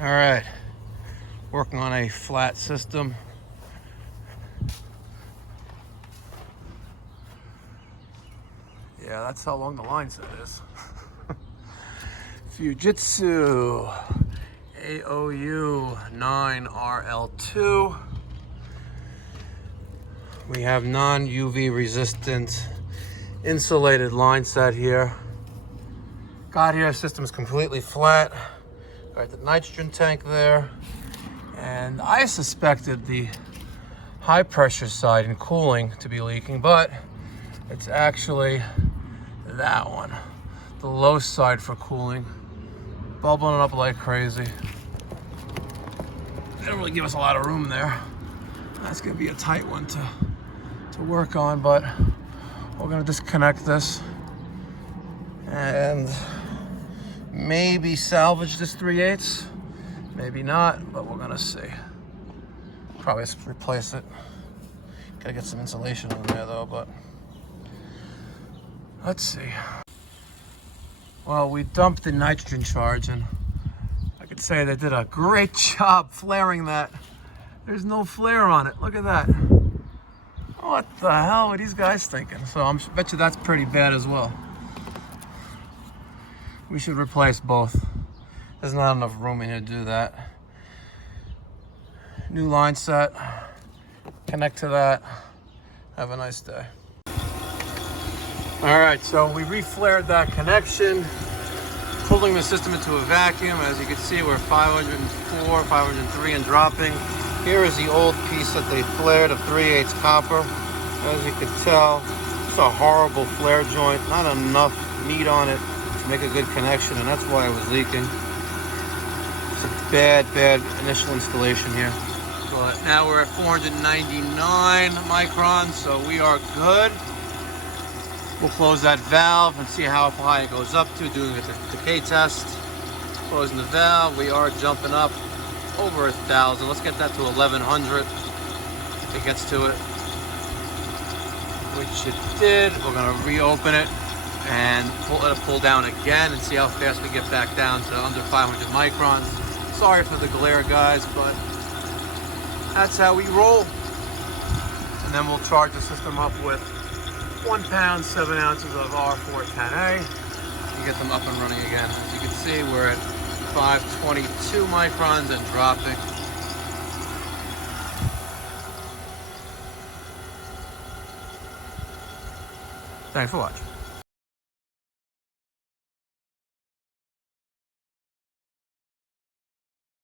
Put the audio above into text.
All right, working on a flat system. Yeah, that's how long the line set is. Fujitsu AOU 9RL2. We have non-UV resistant insulated line set here. Got here, system is completely flat. Got the nitrogen tank there. And I suspected the high pressure side in cooling to be leaking, but it's actually that one, the low side for cooling, bubbling up like crazy. They don't really give us a lot of room there. That's gonna be a tight one to work on, but we're gonna disconnect this and maybe salvage this 3/8, maybe not, but we're gonna see. Probably replace it. Gotta get some insulation on there though, but let's see. Well, we dumped the nitrogen charge, and I could say they did a great job flaring that. There's no flare on it. Look at that. What the hell are these guys thinking? So I bet you that's pretty bad as well. We should replace both. There's not enough room in here to do that. New line set. Connect to that. Have a nice day. All right, so we reflared that connection, pulling the system into a vacuum. As you can see, we're 504, 503 and dropping. Here is the old piece that they flared of 3/8 copper. As you can tell, it's a horrible flare joint. Not enough meat on it to make a good connection, and that's why it was leaking. It's a bad initial installation here. But now we're at 499 microns, so we are good. We'll close that valve and see how high it goes up to, doing a decay test. Closing the valve, we are jumping up over 1,000. Let's get that to 1,100 if it gets to it, which it did. We're gonna reopen it and let it pull down again and see how fast we get back down to under 500 microns. Sorry for the glare, guys, but that's how we roll. And then we'll charge the system up with 1 pound, 7 ounces of R410A and get them up and running again. As you can see, we're at 522 microns and dropping. Thanks for watching.